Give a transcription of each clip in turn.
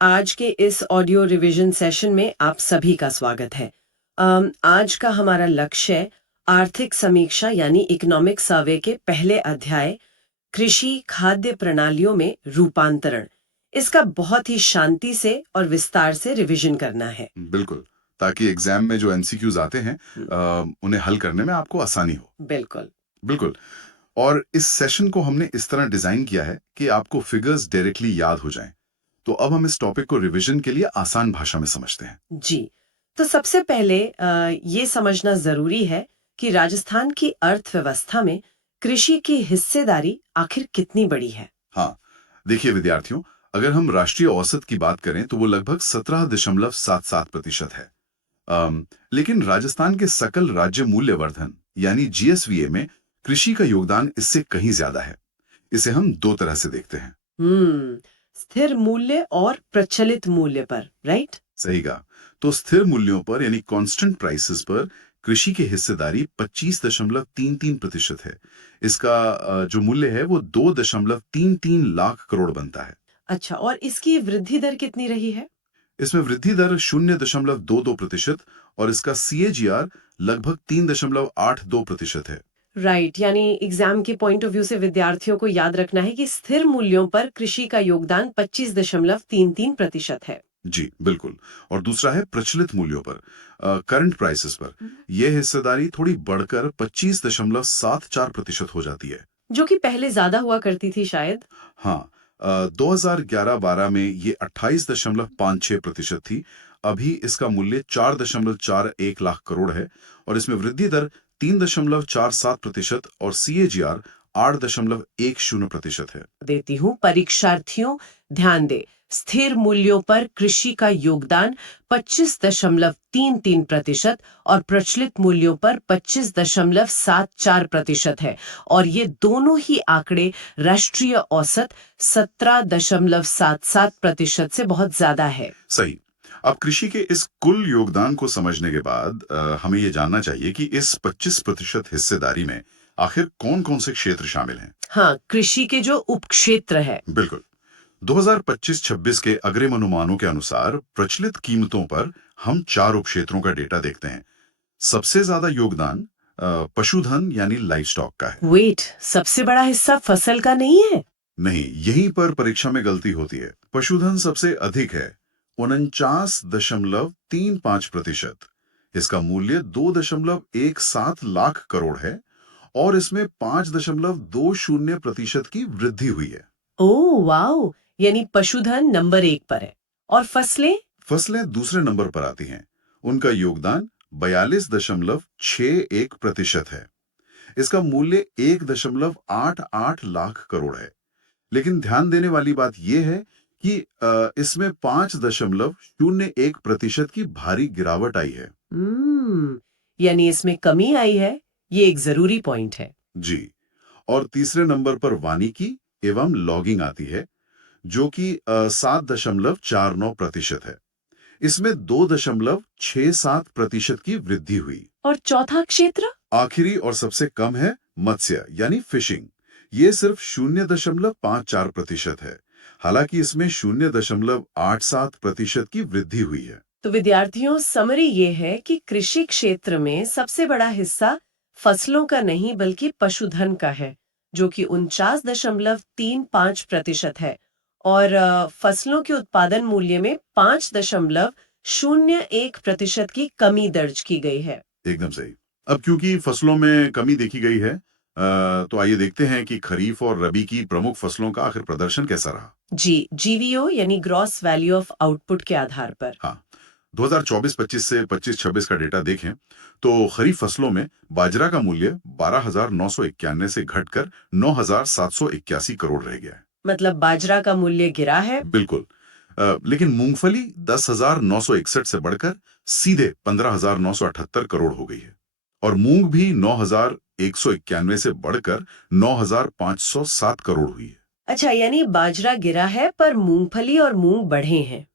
आज के इस ऑडियो रिवीजन सेशन में आप सभी का स्वागत है। आज का हमारा लक्ष्य है आर्थिक समीक्षा यानी इकोनॉमिक सर्वे के पहले अध्याय कृषि खाद्य प्रणालियों में रूपांतरण। इसका बहुत ही शांति से और विस्तार से रिवीजन करना है। बिल्कुल, ताकि एग्जाम में जो एमसीक्यूज आते हैं हम्म, उन्हें हल करने में आपको आसानी हो। बिल्कुल। बिल्कुल। और इस सेशन को हमने इस तरह डिजाइन किया है कि आपको फिगर्स डायरेक्टली याद हो जाएं। तो अब हम इस टॉपिक को रिवीजन के लिए आसान भाषा में समझते हैं। जी, तो सबसे पहले ये समझना जरूरी है कि राजस्थान की अर्थव्यवस्था में कृषि की हिस्सेदारी आखिर कितनी बड़ी है। हाँ, देखिए विद्यार्थियों, अगर हम राष्ट्रीय औसत की बात करें तो वो लगभग 17.77% है। लेकिन राजस्थान के सकल राज्य मूल्यवर्धन यानी जीएसवीए में कृषि का योगदान इससे कहीं ज्यादा है। इसे हम दो तरह से देखते हैं। हम्म, स्थिर मूल्य और प्रचलित मूल्य पर, राइट? सही कहा। तो स्थिर मूल्यों पर यानी कांस्टेंट प्राइसेस पर कृषि की हिस्सेदारी 25.33% है। इसका जो मूल्य है वो 2.33 लाख करोड़ बनता है। अच्छा, और इसकी वृद्धि दर कितनी रही है? इसमें वृद्धि दर 0.22% और इसका सीएजीआर लगभग 3.82% है। राइट, यानी एग्जाम के पॉइंट ऑफ व्यू से विद्यार्थियों को याद रखना है कि स्थिर मूल्यों पर कृषि का योगदान 25.33% है। जी बिल्कुल। और दूसरा है प्रचलित मूल्यों पर, करंट प्राइसेस पर यह हिस्सेदारी थोड़ी बढ़कर 25.74% हो जाती है। जो कि पहले ज्यादा हुआ करती थी शायद। हाँ, 2011-12 में ये 28.56% थी। अभी इसका मूल्य 4.41 लाख करोड़ है और इसमें वृद्धि दर 3.47% और सीएजीआर 8.10% है। देती हूँ परीक्षार्थियों, ध्यान दे, स्थिर मूल्यों पर कृषि का योगदान 25.33% और प्रचलित मूल्यों पर 25.74% है। और ये दोनों ही आंकड़े राष्ट्रीय औसत 17.77% से बहुत ज्यादा है। सही। अब कृषि के इस कुल योगदान को समझने के बाद हमें ये जानना चाहिए कि इस 25% हिस्सेदारी में आखिर कौन-कौन से क्षेत्र शामिल हैं। हाँ, कृषि के जो उपक्षेत्र है। बिल्कुल। 2025-26 के अग्रिम अनुमानों के अनुसार प्रचलित कीमतों पर हम चार उपक्षेत्रों का डेटा देखते हैं। सबसे ज्यादा योगदान पशुधन यानी लाइवस्टॉक का है। वेट, सबसे बड़ा हिस्सा फसल का नहीं है? नहीं, यहीं पर परीक्षा में गलती होती है। पशुधन सबसे अधिक है, 49.35%। इसका मूल्य 2.17 लाख करोड़ है और इसमें 5.20% की वृद्धि हुई है। ओह वाओ, यानी पशुधन नंबर 1 पर है और फसलें। फसलें दूसरे नंबर पर आती हैं। उनका योगदान 42.61% है। इसका मूल्य 1.88 लाख करोड़ है। लेकिन ध्यान देने वाली बात यह है कि इसमें 5.01% की भारी गिरावट आई है। हम्म, यानी इसमें कमी आई है। ये एक जरूरी पॉइंट है। जी। और तीसरे नंबर पर वानिकी एवं लॉगिंग आती है, जो कि 7.49% है। इसमें 2.67% की वृद्धि हुई। और चौथा क्षेत्र? आखिरी और सबसे कम है मत्स्य यानी फिशिंग। ये सिर्फ 0.54% है। हालांकि इसमें 0.87% की वृद्धि हुई है। तो विद्यार्थियों, समरी ये है कि कृषि क्षेत्र में सबसे बड़ा हिस्सा फसलों का नहीं बल्कि पशुधन का है, जो कि 49.35% है। और फसलों के उत्पादन मूल्य में 5.01% की कमी दर्ज की गई है। एकदम सही। अब क्योंकि फसलों में कमी देखी गई है, तो आइए देखते हैं कि खरीफ और रबी की प्रमुख फसलों का आखिर प्रदर्शन कैसा रहा। जी, जीवीओ यानी ग्रॉस वैल्यू ऑफ आउटपुट के आधार पर। हाँ, 2024-25 से 25-26 का डेटा देखें तो खरीफ फसलों में बाजरा का मूल्य 12,991 से घटकर 9,781 करोड़ रह गया है। मतलब बाजरा का मूल्य गिरा है। बिल्कुल। लेकिन मूंगफली 10,961 से बढ़कर सीधे 15,978 करोड़ हो गई है और मूंग भी 9,191 से बढ़कर 9,507 करोड़ हुई है। अच्छा, यानी बाजरा गिरा है पर मूंगफली और मूंग बढ़े हैं।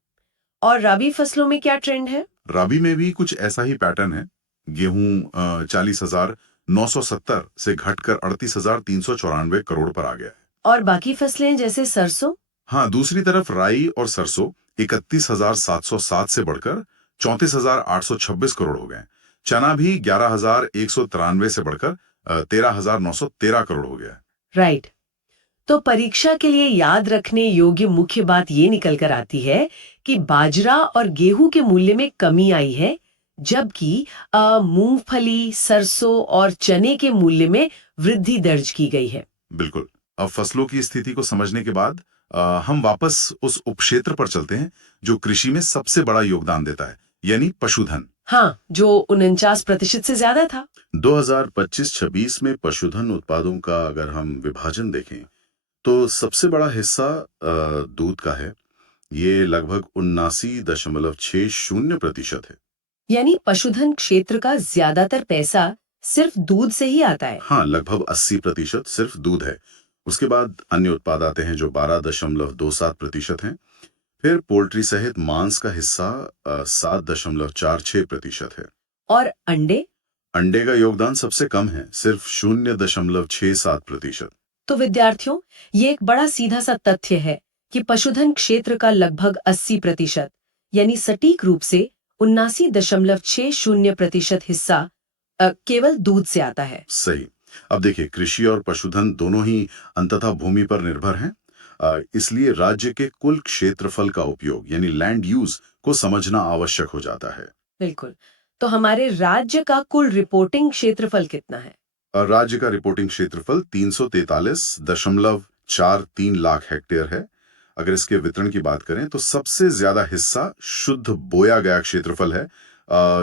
और रबी फसलों में क्या ट्रेंड है? राबी में भी कुछ ऐसा ही पैटर्न है। गेहूं 40,970 से घटकर 38,394 करोड़ पर आ गया है। और बाकी फसलें जैसे सरसों? हाँ, दूसरी तरफ राई और सरसों 31,707 से बढ़कर 34,826 करोड़ हो गए। चना भी 11,193 से बढ़कर 13,913 करोड़ हो गया। राइट। तो परीक्षा के लिए याद रखने योग्य मुख्य बात ये निकल कर आती है कि बाजरा और गेहूं के मूल्य में कमी आई है, जबकि मूंगफली, सरसों और चने के मूल्य में वृद्धि दर्ज की गई है। बिल्कुल। अब फसलों की स्थिति को समझने के बाद हम वापस उस उपक्षेत्र पर चलते हैं जो कृषि में सबसे बड़ा योगदान देता है, यानी पशुधन। हाँ, जो 49% से ज्यादा था। 2025-26 में पशुधन उत्पादों का अगर हम विभाजन देखें तो सबसे बड़ा हिस्सा दूध का है। ये लगभग 79.60% है। यानी पशुधन क्षेत्र का ज्यादातर पैसा सिर्फ दूध से ही आता है। हाँ, लगभग 80% सिर्फ दूध है। उसके बाद अन्य उत्पाद आते हैं जो 12.27% हैं। फिर पोल्ट्री सहित मांस का हिस्सा 7.46% है। और अंडे? अंडे का योगदान सबसे कम है, सिर्फ 0.67%। तो विद्यार्थियों, ये एक बड़ा सीधा सा तथ्य है कि पशुधन क्षेत्र का लगभग 80% यानी सटीक रूप से 79.60% हिस्सा केवल दूध से आता है। सही। अब देखिए, कृषि और पशुधन दोनों ही अंततः भूमि पर निर्भर हैं। इसलिए राज्य के कुल क्षेत्रफल का उपयोग यानी लैंड यूज को समझना आवश्यक हो जाता है। बिल्कुल। तो हमारे राज्य का कुल रिपोर्टिंग क्षेत्रफल कितना है? राज्य का रिपोर्टिंग क्षेत्रफल 343.43 लाख हेक्टेयर है। अगर इसके वितरण की बात करें तो सबसे ज्यादा हिस्सा शुद्ध बोया गया क्षेत्रफल है,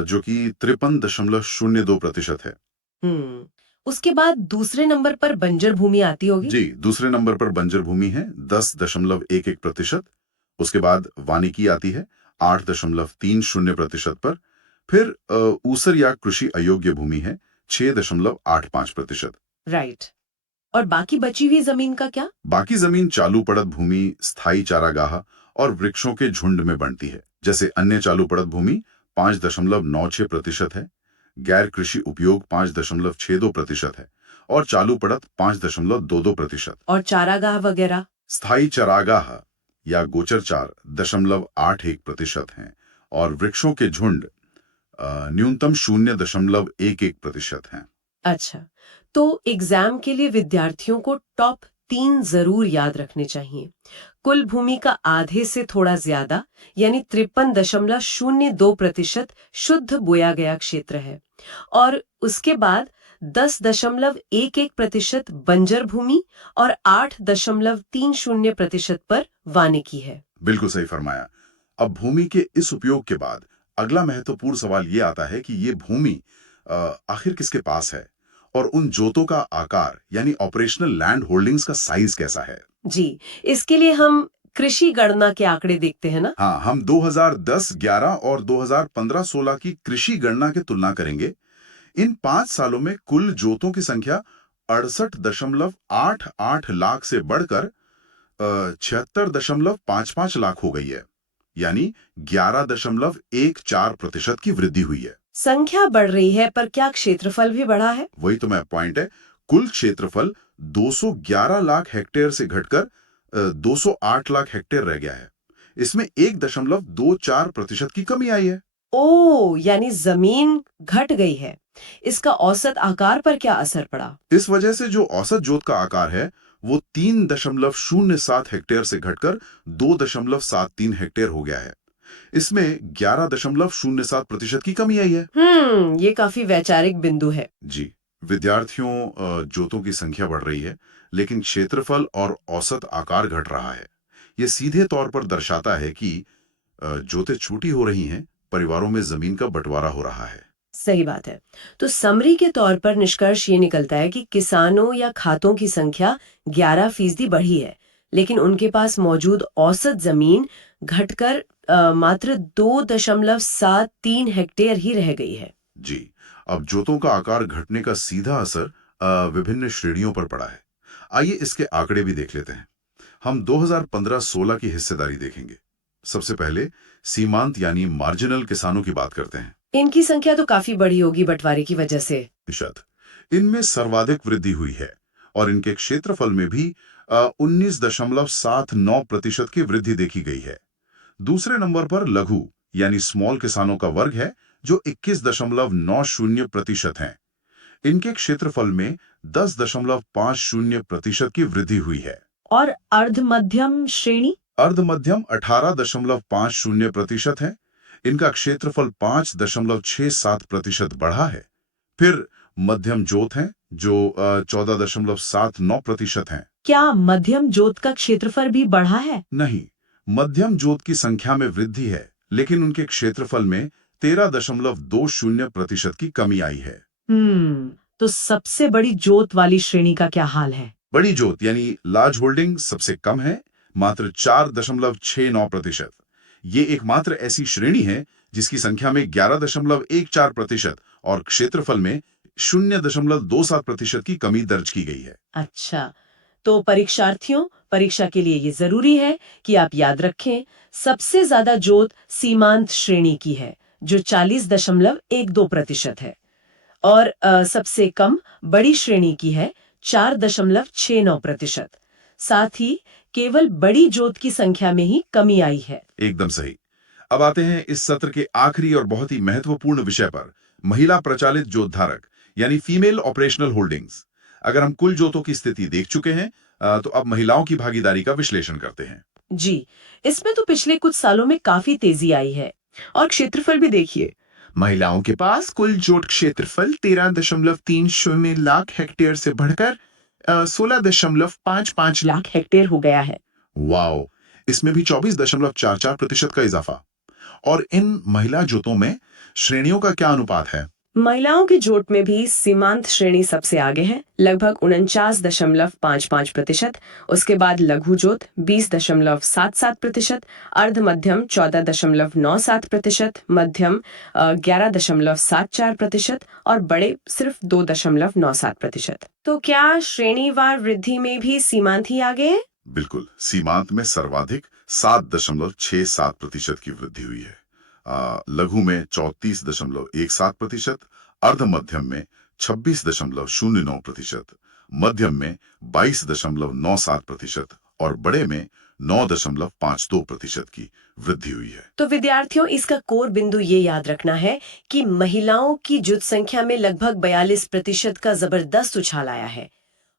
जो कि 53.02% है। हम्म। उसके बाद दूसरे नंबर पर बंजर भूमि आती होगी। जी, दूसरे नंबर पर बंजर भूमि है 10.11%। उसके बाद वानिकी आती है 8.30% पर। फिर ऊसर या कृषि अयोग्य भूमि है 6.85%। राइट। और बाकी बची हुई जमीन का क्या? बाकी जमीन चालू पड़त भूमि, स्थायी चारागाह और वृक्षों के झुंड में बनती है। जैसे अन्य चालू पड़त भूमि 5.96% है, गैर कृषि उपयोग 5.62% है और चालू पड़त 5.22%। और चारागाह वगैरह? स्थायी चरागाह या गोचरचार 0.81% हैं और वृक्षों के झुंड न्यूनतम 0.11% हैं। अच्छा, तो एग्जाम के लिए विद्यार्थियों को टॉप 3 जरूर याद रखने चाहिए। कुल भूमि का आधे से थोड़ा ज्यादा यानी 53.02% शुद्ध बोया गया क्षेत्र है, और उसके बाद 10.11% बंजर भूमि और 8.30% पर वानिकी है। बिल्कुल सही फरमाया। अब भूमि के इस उपयोग के बाद अगला महत्वपूर्ण सवाल ये आता है कि ये भूमि आखिर किसके पास है और उन जोतों का आकार यानी ऑपरेशनल लैंड होल्डिंग्स का साइज कैसा है। जी, इसके लिए हम कृषि गणना के आंकड़े देखते हैं ना। हाँ, हम 2010-11 और 2015-16 की कृषि गणना की तुलना करेंगे। इन 5 सालों में कुल जोतों की संख्या 68.88 लाख से बढ़कर 76.55 लाख हो गई है, यानी 11.14% की वृद्धि हुई है। संख्या बढ़ रही है, पर क्या क्षेत्रफल भी बढ़ा है? वही तो मैं पॉइंट है। कुल क्षेत्रफल 211 लाख हेक्टेयर से घटकर 208 लाख हेक्टेयर रह गया है। इसमें 1.24% की कमी आई है। ओ, यानी जमीन घट गई है। इसका औसत आकार पर क्या असर पड़ा? इस वजह से जो औसत जोत का आकार है वो 3.07 हेक्टेयर से घटकर 2.73 हेक्टेयर हो गया है। इसमें 11.07% की कमी आई है। ये काफी वैचारिक बिंदु है। जी, विद्यार्थियों जोतों की संख्या बढ़ रही है, लेकिन क्षेत्रफल और औसत आकार घट रहा है। ये सीधे तौर पर दर्शाता है कि जोतें छोटी हो रही हैं, परिवारों में जमीन का बंटवारा हो रहा है। सही बात है। तो समरी के तौर पर निष्कर्ष ये निकलता है कि किसानों या खातों की संख्या 11% बढ़ी है, लेकिन उनके पास मौजूद औसत जमीन घटकर मात्र 2.73 हेक्टेयर ही रह गई है। जी, अब जोतों का आकार घटने का सीधा असर विभिन्न श्रेणियों पर पड़ा है। आइए इसके आंकड़े भी देख लेते हैं। हम 2015-16 की हिस्सेदारी देखेंगे। सबसे पहले सीमांत यानी मार्जिनल किसानों की बात करते हैं। इनकी संख्या तो काफी बढ़ी होगी बंटवारे की वजह से। प्रतिशत इनमें सर्वाधिक वृद्धि हुई है और इनके क्षेत्रफल में भी 19.79% की वृद्धि देखी गई है। दूसरे नंबर पर लघु यानी स्मॉल किसानों का वर्ग है, जो 21.90% है। इनके क्षेत्रफल में 10.50% की वृद्धि हुई है। और अर्ध मध्यम श्रेणी? अर्ध मध्यम 18.50% है। इनका क्षेत्रफल 5.67% बढ़ा है। फिर मध्यम जोत हैं, जो 14.79% हैं। क्या मध्यम जोत का क्षेत्रफल भी बढ़ा है? नहीं, मध्यम जोत की संख्या में वृद्धि है, लेकिन उनके क्षेत्रफल में 13.20% की कमी आई है। तो सबसे बड़ी जोत वाली श्रेणी का क्या हाल है? बड़ी जोत यानी लार्ज होल्डिंग सबसे कम है, मात्र 4.69%। ये एकमात्र ऐसी श्रेणी है जिसकी संख्या में 11.14% और क्षेत्रफल में 0.27% की कमी दर्ज की गई है। अच्छा, तो परीक्षार्थियों, परीक्षा के लिए ये जरूरी है कि आप याद रखें, सबसे ज्यादा जोत सीमांत श्रेणी की है, जो 40.12% है, और सबसे कम बड़ी श्रेणी की है, 4.69%। साथ ही केवल बड़ी जोत की संख्या में ही कमी आई है। एकदम सही। अब आते हैं इस सत्र के आखिरी और बहुत ही महत्वपूर्ण विषय पर, महिला प्रचालित जोत धारक यानी फीमेल ऑपरेशनल होल्डिंग्स। अगर हम कुल जोतों की स्थिति देख चुके हैं, तो अब महिलाओं की भागीदारी का विश्लेषण करते हैं। जी, इसमें तो पिछले कुछ सालों में काफी तेजी आई है। और क्षेत्रफल भी देखिए, महिलाओं के पास कुल जोत क्षेत्रफल 13.30 लाख हेक्टेयर से बढ़कर 16.55 लाख हेक्टेयर हो गया है। वाओ, इसमें भी 24.44% का इजाफा। और इन महिला जोतों में श्रेणियों का क्या अनुपात है? महिलाओं की जोत में भी सीमांत श्रेणी सबसे आगे है, लगभग 49.55%। उसके बाद लघु जोत 20.77%, अर्ध मध्यम 14.97%, मध्यम 11.74% और बड़े सिर्फ 2.97%। तो क्या श्रेणीवार वृद्धि में भी सीमांत ही आगे है? बिल्कुल, सीमांत में सर्वाधिक 7.67% की वृद्धि हुई है। लघु में 34.17%, अर्ध मध्यम में 26.09%, मध्यम में 22.97% और बड़े में 9.52% की वृद्धि हुई है। तो विद्यार्थियों, इसका कोर बिंदु ये याद रखना है कि महिलाओं की जुट संख्या में लगभग 42% का जबरदस्त उछाल आया है,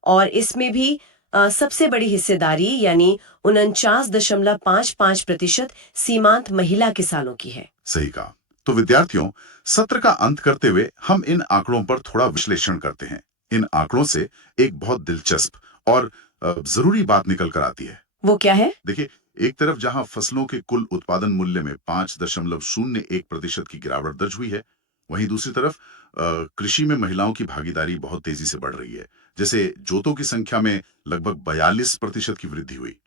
और इसमें भी सबसे बड़ी हिस्सेदारी यानी 49.55% सीमांत महिला किसानों की है। सही कहा। तो विद्यार्थियों, सत्र का अंत करते हुए हम इन आंकड़ों पर थोड़ा विश्लेषण करते हैं। इन आंकड़ों से एक बहुत दिलचस्प और जरूरी बात निकल कर आती है। वो क्या है? देखिए, एक तरफ जहां फसलों के कुल उत्पादन मूल्य में 5.01% की गिरावट दर्ज हुई है, वहीं दूसरी तरफ कृषि में महिलाओं की भागीदारी बहुत तेजी से बढ़ रही है। जैसे जोतों की संख्या में लगभग 42% की वृद्धि हुई।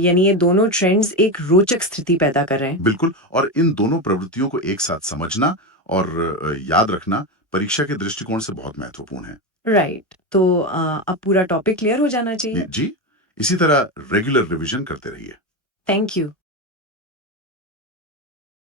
यानी ये दोनों ट्रेंड्स एक रोचक स्थिति पैदा कर रहे हैं। बिल्कुल, और इन दोनों प्रवृत्तियों को एक साथ समझना और याद रखना परीक्षा के दृष्टिकोण से बहुत महत्वपूर्ण है। राइट, तो अब पूरा टॉपिक क्लियर हो जाना चाहिए। जी, इसी तरह रेगुलर रिवीजन करते रहिए। Thank you.